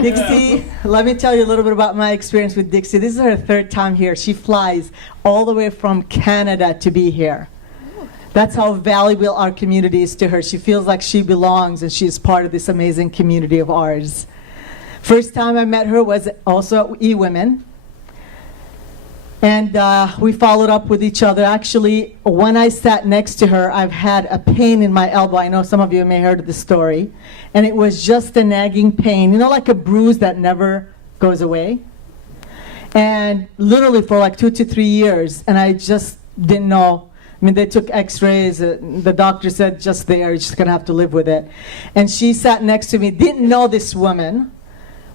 Dixie, let me tell you a little bit about my experience with Dixie. This is her third time here. She flies all the way from Canada to be here. That's how valuable our community is to her. She feels like she belongs and she's part of this amazing community of ours. First time I met her was also at eWomen. And we followed up with each other. Actually, when I sat next to her, I've had a pain in my elbow. I know some of you may have heard the story. And it was just a nagging pain, you know, like a bruise that never goes away. And literally for like 2 to 3 years, and I just didn't know. I mean, they took x-rays. The doctor said, just there, you're just going to have to live with it. And she sat next to me, didn't know this woman.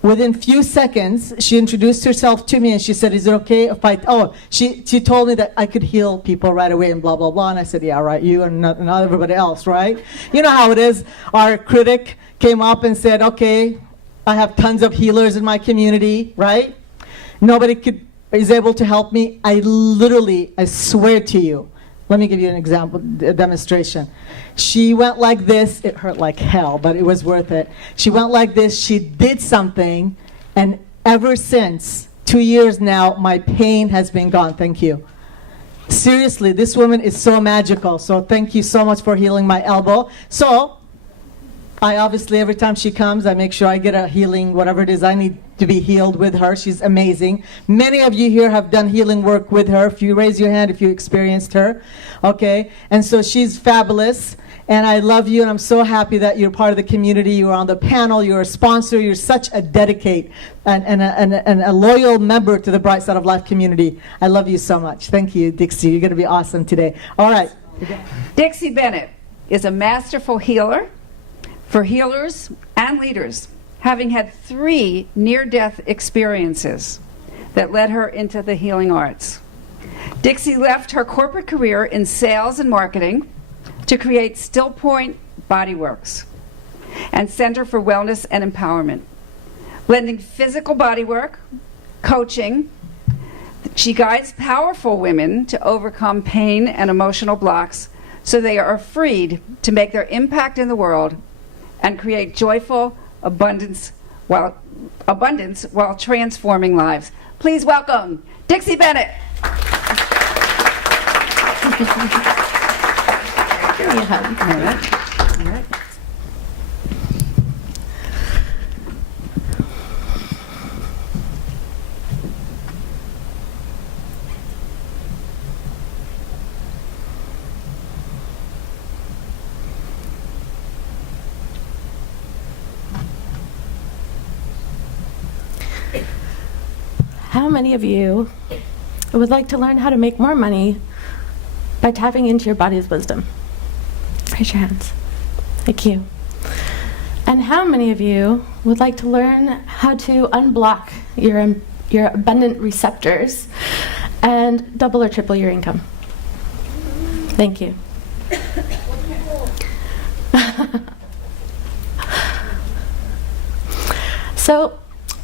Within few seconds, she introduced herself to me and she said, is it okay if she told me that I could heal people right away and blah, blah, blah. And I said, yeah, right, you and not everybody else, right? You know how it is. Our critic came up and said, okay, I have tons of healers in my community, right? Nobody is able to help me. I swear to you, let me give you an example, a demonstration. She went like this. It hurt like hell, but it was worth it. She went like this. She did something, and ever since, 2 years now, my pain has been gone. Thank you. Seriously, this woman is so magical. So thank you so much for healing my elbow. So I obviously, every time she comes, I make sure I get a healing, whatever it is I need to be healed with her. She's amazing. Many of you here have done healing work with her. If you raise your hand, if you experienced her, okay? And so she's fabulous, and I love you, and I'm so happy that you're part of the community. You're on the panel. You're a sponsor. You're such a dedicate and a loyal member to the Bright Side of Life community. I love you so much. Thank you, Dixie. You're going to be awesome today. All right. Dixie Bennett is a masterful healer for healers and leaders, having had 3 near-death experiences that led her into the healing arts. Dixie left her corporate career in sales and marketing to create Still Point Body Works and Center for Wellness and Empowerment. Blending physical body work, coaching, she guides powerful women to overcome pain and emotional blocks so they are freed to make their impact in the world and create joyful abundance while transforming lives. Please welcome Dixie Bennett. Give me a hug. All right. All right. How many of you would like to learn how to make more money by tapping into your body's wisdom? Raise your hands. Thank you. And how many of you would like to learn how to unblock your abundant receptors and double or triple your income? Thank you. So,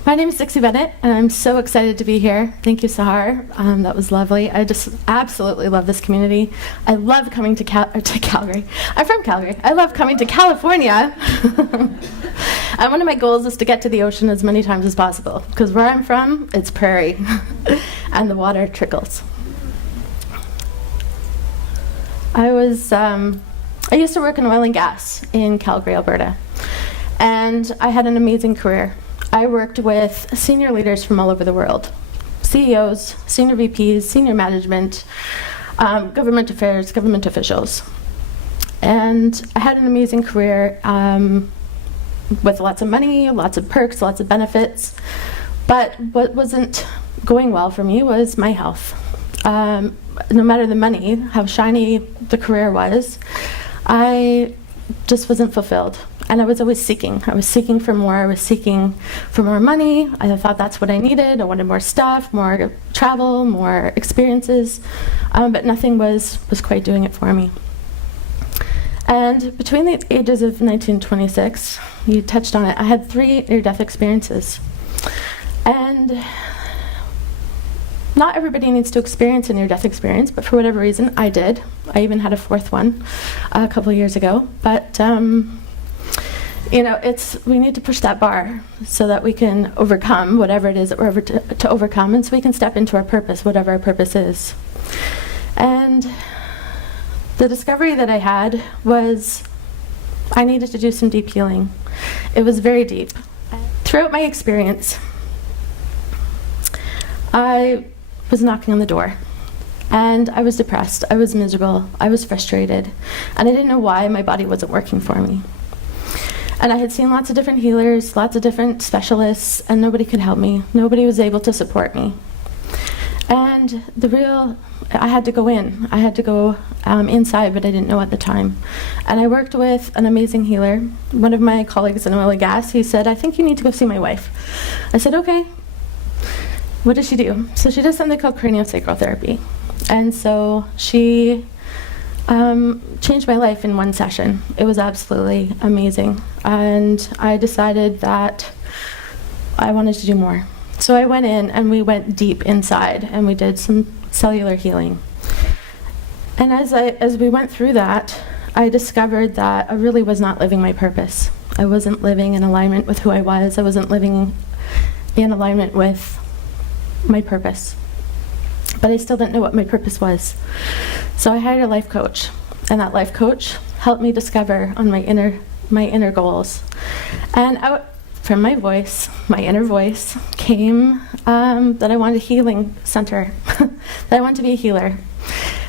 my name is Dixie Bennett, and I'm so excited to be here. Thank you, Sahar. That was lovely. I just absolutely love this community. I love coming to Calgary. I'm from Calgary. I love coming to California. And one of my goals is to get to the ocean as many times as possible, because where I'm from, it's prairie, and the water trickles. I used to work in oil and gas in Calgary, Alberta, and I had an amazing career. I worked with senior leaders from all over the world, CEOs, senior VPs, senior management, government affairs, government officials. And I had an amazing career with lots of money, lots of perks, lots of benefits. But what wasn't going well for me was my health. No matter the money, how shiny the career was, I just wasn't fulfilled. And I was always seeking. I was seeking for more. I was seeking for more money. I thought that's what I needed. I wanted more stuff, more travel, more experiences. But nothing was quite doing it for me. And between the ages of 19 and 26, you touched on it, I had 3 near-death experiences. And not everybody needs to experience a near-death experience, but for whatever reason, I did. I even had a 4th one a couple of years ago. But we need to push that bar so that we can overcome whatever it is that we're to overcome, and so we can step into our purpose, whatever our purpose is. And the discovery that I had was I needed to do some deep healing. It was very deep. Throughout my experience, I was knocking on the door. And I was depressed, I was miserable, I was frustrated, and I didn't know why my body wasn't working for me. And I had seen lots of different healers, lots of different specialists, and nobody could help me. Nobody was able to support me. And I had to go in. I had to go inside, but I didn't know at the time. And I worked with an amazing healer. One of my colleagues in oil and gas, he said, "I think you need to go see my wife." I said, "Okay." What does she do? So she does something called craniosacral therapy. And so she changed my life in one session. It was absolutely amazing. And I decided that I wanted to do more. So I went in and we went deep inside and we did some cellular healing. And as we went through that, I discovered that I really was not living my purpose. I wasn't living in alignment with who I was. I wasn't living in alignment with my purpose. But I still didn't know what my purpose was. So I hired a life coach, and that life coach helped me discover on my inner goals. And out from my voice, my inner voice, came that I wanted a healing center, that I wanted to be a healer.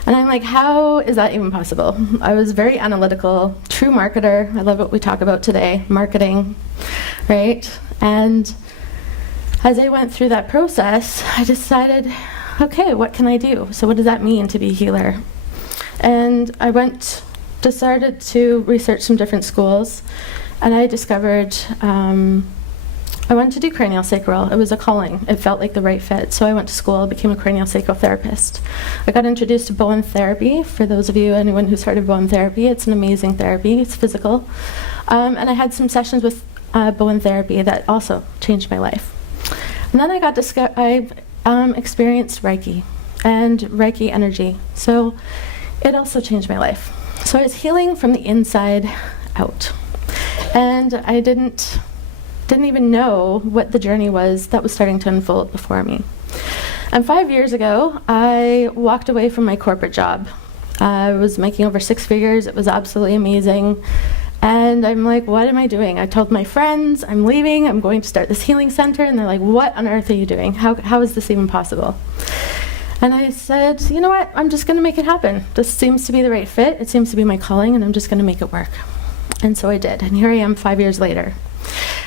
And I'm like, how is that even possible? I was very analytical, true marketer. I love what we talk about today, marketing, right? And as I went through that process, I decided, okay, what can I do? So what does that mean to be a healer? And I started to research some different schools, and I discovered I wanted to do craniosacral. It was a calling. It felt like the right fit. So I went to school, became a craniosacral therapist. I got introduced to Bowen therapy. For those of you, anyone who's heard of Bowen therapy, it's an amazing therapy. It's physical. And I had some sessions with Bowen therapy that also changed my life. And then I experienced Reiki and Reiki energy. So it also changed my life. So I was healing from the inside out. And I didn't even know what the journey was that was starting to unfold before me. And 5 years ago, I walked away from my corporate job. I was making over 6 figures. It was absolutely amazing. And I'm like, what am I doing? I told my friends, I'm leaving, I'm going to start this healing center. And they're like, what on earth are you doing? How is this even possible? And I said, you know what? I'm just going to make it happen. This seems to be the right fit. It seems to be my calling, and I'm just going to make it work. And so I did. And here I am 5 years later.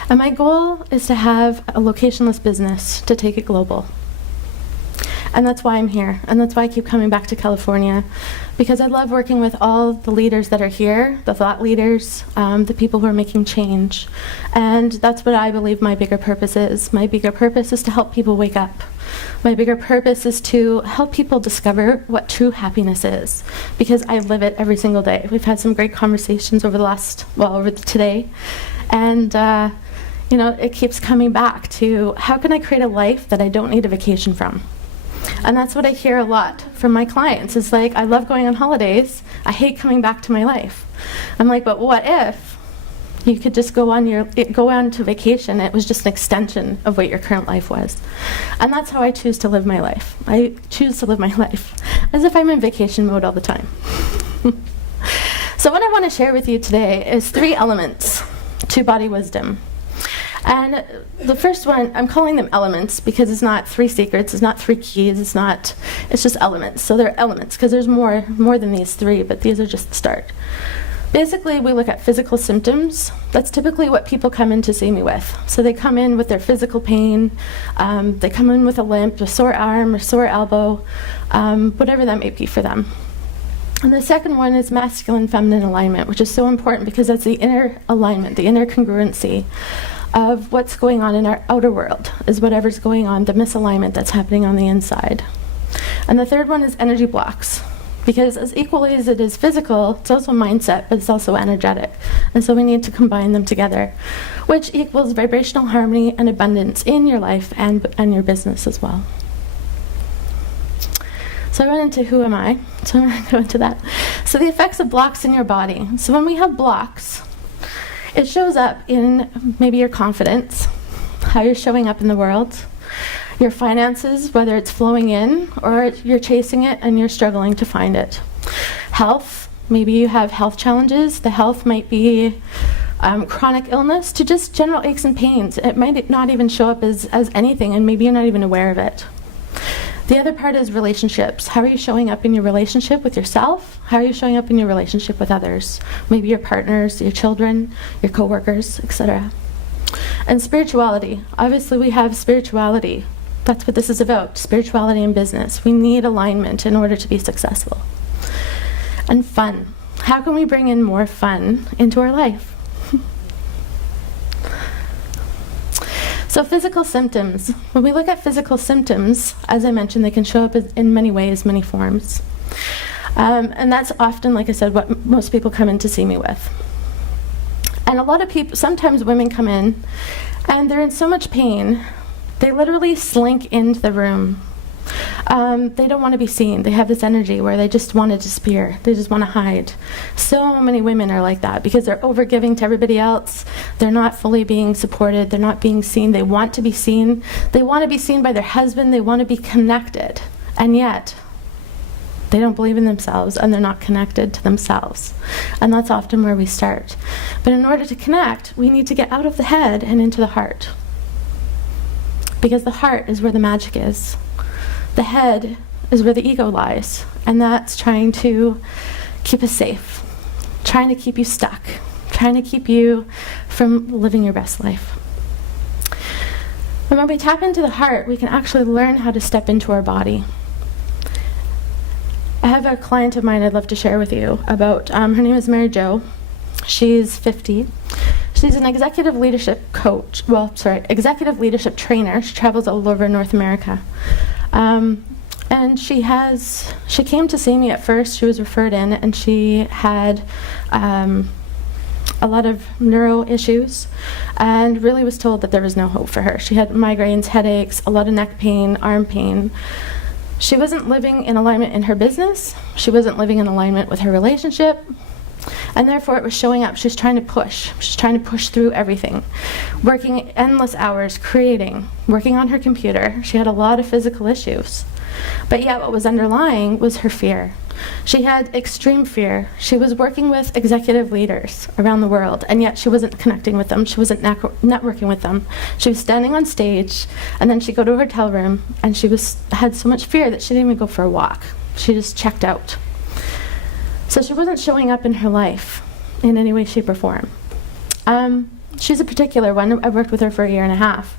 And my goal is to have a locationless business, to take it global. And that's why I'm here. And that's why I keep coming back to California, because I love working with all the leaders that are here, the thought leaders, the people who are making change. And that's what I believe my bigger purpose is. My bigger purpose is to help people wake up. My bigger purpose is to help people discover what true happiness is, because I live it every single day. We've had some great conversations over today. And it keeps coming back to, how can I create a life that I don't need a vacation from? And that's what I hear a lot from my clients. It's like, I love going on holidays. I hate coming back to my life. I'm like, but what if you could just go on to vacation? It was just an extension of what your current life was. And that's how I choose to live my life. I choose to live my life as if I'm in vacation mode all the time. So what I want to share with you today is 3 elements to body wisdom. And the first one, I'm calling them elements because it's not 3 secrets, it's not 3 keys, it's just elements. So they're elements because there's more than these 3, but these are just the start. Basically, we look at physical symptoms. That's typically what people come in to see me with. So they come in with their physical pain, they come in with a limp, a sore arm, or sore elbow, whatever that may be for them. And the second one is masculine-feminine alignment, which is so important because that's the inner alignment, the inner congruency of what's going on in our outer world, is whatever's going on, the misalignment that's happening on the inside. And the third one is energy blocks, because as equally as it is physical, it's also mindset, but it's also energetic. And so we need to combine them together, which equals vibrational harmony and abundance in your life and your business as well. So I went into who am I, so I'm going to go into that. So the effects of blocks in your body. So when we have blocks, It shows up in maybe your confidence, how you're showing up in the world, your finances, whether it's flowing in or you're chasing it and you're struggling to find it. Health, maybe you have health challenges. The health might be chronic illness to just general aches and pains. It might not even show up as anything, and maybe you're not even aware of it. The other part is relationships. How are you showing up in your relationship with yourself? How are you showing up in your relationship with others? Maybe your partners, your children, your coworkers, etc. And spirituality. Obviously, we have spirituality. That's what this is about, spirituality in business. We need alignment in order to be successful. And fun. How can we bring in more fun into our life? So physical symptoms. When we look at physical symptoms, as I mentioned, they can show up in many ways, many forms. And that's often, like I said, what most people come in to see me with. And a lot of people, sometimes women come in and they're in so much pain, they literally slink into the room. They don't want to be seen. They have this energy where they just want to disappear. They just want to hide. So many women are like that because they're over-giving to everybody else. They're not fully being supported. They're not being seen. They want to be seen. They want to be seen by their husband. They want to be connected. And yet, they don't believe in themselves and they're not connected to themselves. And that's often where we start. But in order to connect, we need to get out of the head and into the heart. Because the heart is where the magic is. The head is where the ego lies, and that's trying to keep us safe, trying to keep you stuck, trying to keep you from living your best life. And when we tap into the heart, we can actually learn how to step into our body. I have a client of mine I'd love to share with you about. Her name is Mary Jo. She's 50. She's an executive leadership coach, executive leadership trainer. She travels all over North America. And she came to see me at first. She was referred in, and she had a lot of neuro issues, and really was told that there was no hope for her. She had migraines, headaches, a lot of neck pain, arm pain. She wasn't living in alignment in her business. She wasn't living in alignment with her relationship. And therefore, it was showing up. She's trying to push. She's trying to push through everything. Working endless hours, creating, working on her computer. She had a lot of physical issues. But yet, what was underlying was her fear. She had extreme fear. She was working with executive leaders around the world, and yet she wasn't connecting with them. She wasn't networking with them. She was standing on stage, and then she'd go to a hotel room, and she had so much fear that she didn't even go for a walk. She just checked out. So she wasn't showing up in her life in any way, shape, or form. She's a particular one. I've worked with her for a year and a half.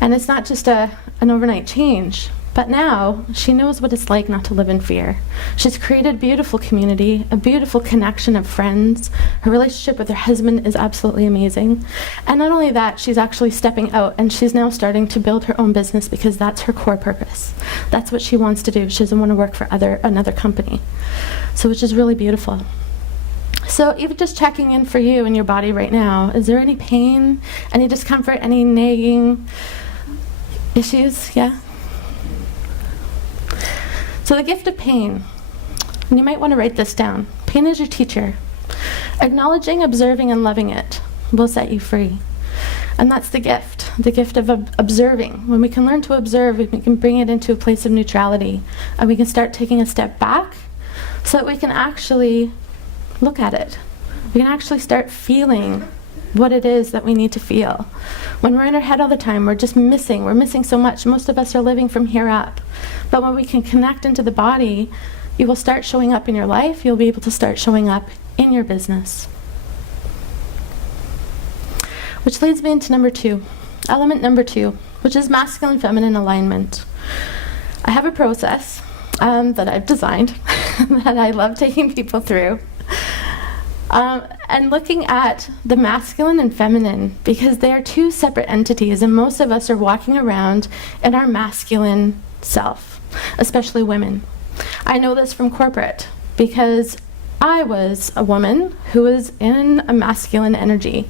And it's not just an overnight change. But now she knows what it's like not to live in fear. She's created a beautiful community, a beautiful connection of friends. Her relationship with her husband is absolutely amazing. And not only that, she's actually stepping out, and she's now starting to build her own business because that's her core purpose. That's what she wants to do. She doesn't want to work for another company. So which is really beautiful. So even just checking in for you in your body right now, is there any pain, any discomfort, any nagging issues? Yeah? So the gift of pain, and you might want to write this down. Pain is your teacher. Acknowledging, observing, and loving it will set you free. And that's the gift of observing. When we can learn to observe, we can bring it into a place of neutrality, and we can start taking a step back so that we can actually look at it. We can actually start feeling what it is that we need to feel. When we're in our head all the time, we're missing so much. Most of us are living from here up. But when we can connect into the body, you will start showing up in your life. You'll be able to start showing up in your business. Which leads me into element number two, which is masculine feminine alignment. I have a process that I've designed that I love taking people through. And looking at the masculine and feminine, because they are two separate entities, and most of us are walking around in our masculine self, especially women. I know this from corporate because I was a woman who was in a masculine energy.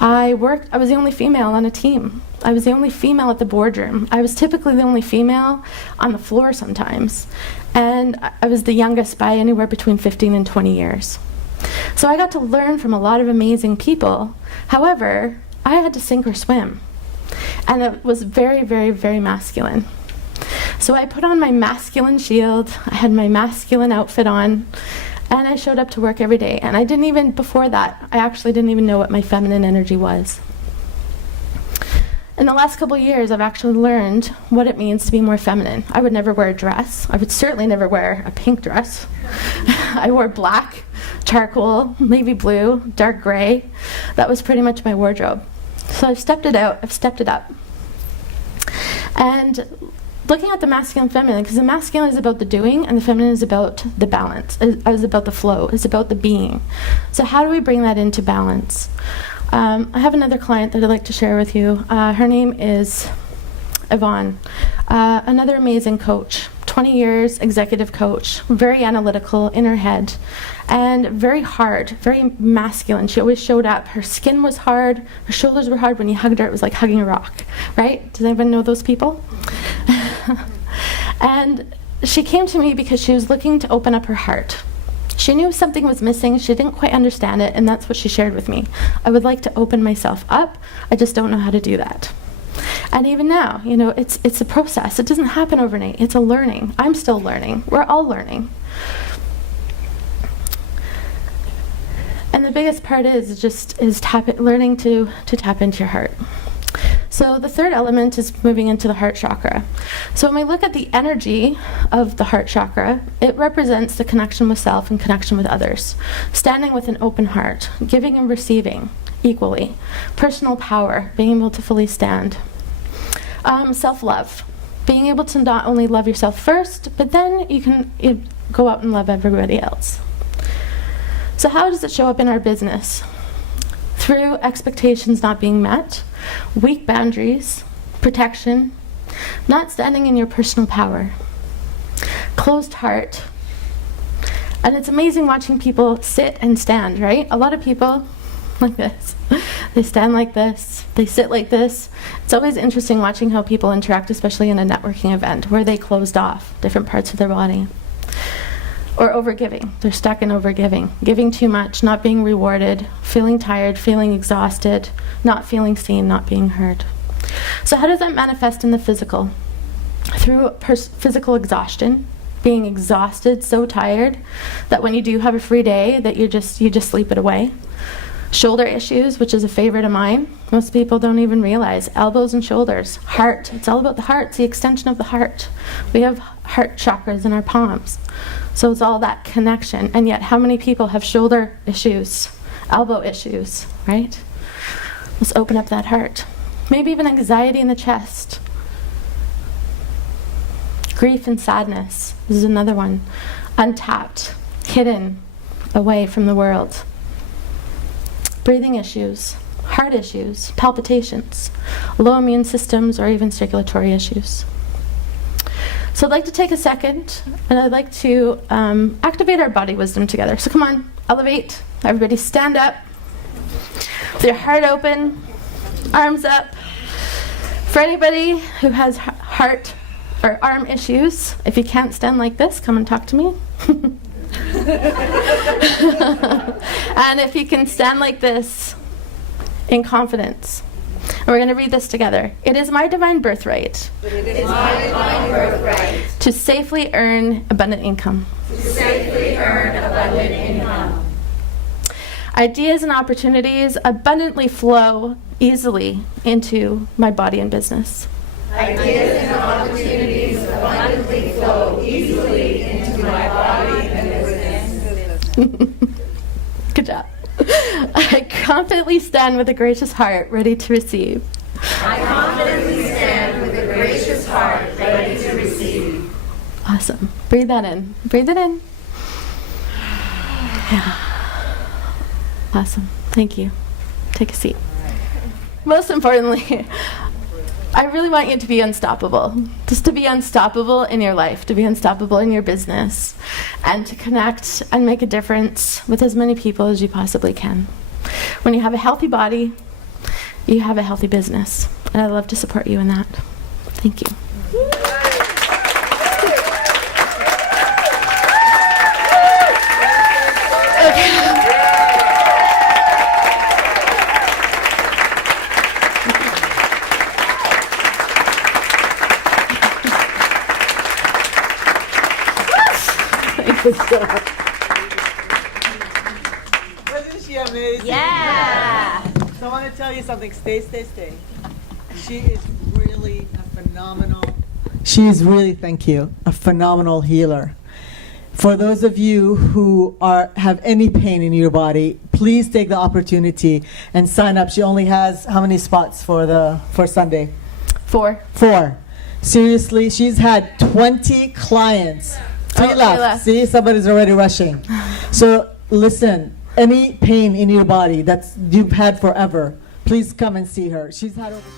I was the only female on a team. I was the only female at the boardroom. I was typically the only female on the floor sometimes. And I was the youngest by anywhere between 15 and 20 years. So I got to learn from a lot of amazing people. However, I had to sink or swim. And it was very, very, very masculine. So I put on my masculine shield, I had my masculine outfit on, and I showed up to work every day. And I didn't even, before that, I actually didn't even know what my feminine energy was. In the last couple of years, I've actually learned what it means to be more feminine. I would never wear a dress. I would certainly never wear a pink dress. I wore black, charcoal, navy blue, dark gray. That was pretty much my wardrobe. So I've stepped it out, I've stepped it up. And looking at the masculine and feminine, because the masculine is about the doing and the feminine is about the balance, is about the flow, is about the being. So how do we bring that into balance? I have another client that I'd like to share with you. Her name is Yvonne, another amazing coach, 20 years executive coach, very analytical in her head, and very hard, very masculine. She always showed up. Her skin was hard, her shoulders were hard. When you hugged her, it was like hugging a rock, right? Does anyone know those people? And she came to me because she was looking to open up her heart. She knew something was missing, she didn't quite understand it, and that's what she shared with me. I would like to open myself up, I just don't know how to do that. And even now, you know, it's a process. It doesn't happen overnight. It's a learning. I'm still learning. We're all learning. And the biggest part is learning to tap into your heart. So the third element is moving into the heart chakra. So when we look at the energy of the heart chakra, it represents the connection with self and connection with others. Standing with an open heart, giving and receiving equally. Personal power, being able to fully stand. Self-love, being able to not only love yourself first, but then you can go out and love everybody else. So how does it show up in our business? Through expectations not being met, weak boundaries, protection, not standing in your personal power, closed heart. And it's amazing watching people sit and stand, right? A lot of people like this. They stand like this, they sit like this. It's always interesting watching how people interact, especially in a networking event where they closed off different parts of their body. Or overgiving. They're stuck in overgiving. Giving too much, not being rewarded, feeling tired, feeling exhausted, not feeling seen, not being heard. So how does that manifest in the physical? Through physical exhaustion, being exhausted, so tired that when you do have a free day that you just sleep it away. Shoulder issues, which is a favorite of mine. Most people don't even realize. Elbows and shoulders. Heart. It's all about the heart. It's the extension of the heart. We have heart chakras in our palms. So it's all that connection. And yet, how many people have shoulder issues, elbow issues, right? Let's open up that heart. Maybe even anxiety in the chest. Grief and sadness. This is another one. Untapped, hidden, away from the world. Breathing issues, heart issues, palpitations, low immune systems, or even circulatory issues. So I'd like to take a second, and I'd like to activate our body wisdom together. So come on, elevate. Everybody stand up. With your heart open, arms up. For anybody who has heart or arm issues, if you can't stand like this, come and talk to me. And if you can stand like this in confidence. And we're going to read this together. It is my divine birthright. It is my divine birthright. To safely earn abundant income. To safely earn abundant income. Ideas and opportunities abundantly flow easily into my body and business. Ideas and opportunities abundantly flow easily into my body and business. Good job. I confidently stand with a gracious heart, ready to receive. I confidently stand with a gracious heart, ready to receive. Awesome. Breathe that in. Breathe it in. Yeah. Awesome. Thank you. Take a seat. Most importantly, I really want you to be unstoppable. Just to be unstoppable in your life, to be unstoppable in your business, and to connect and make a difference with as many people as you possibly can. When you have a healthy body, you have a healthy business. And I'd love to support you in that. Thank you. Okay. Wasn't she amazing? Yeah. So I want to tell you something. Stay. She is really a phenomenal. She is really, thank you, a phenomenal healer. For those of you who have any pain in your body, please take the opportunity and sign up. She only has how many spots for Sunday? 4. 4. Seriously, she's had 20 clients. 3 left. See, somebody's already rushing. So listen, any pain in your body that you've had forever, please come and see her. She's had over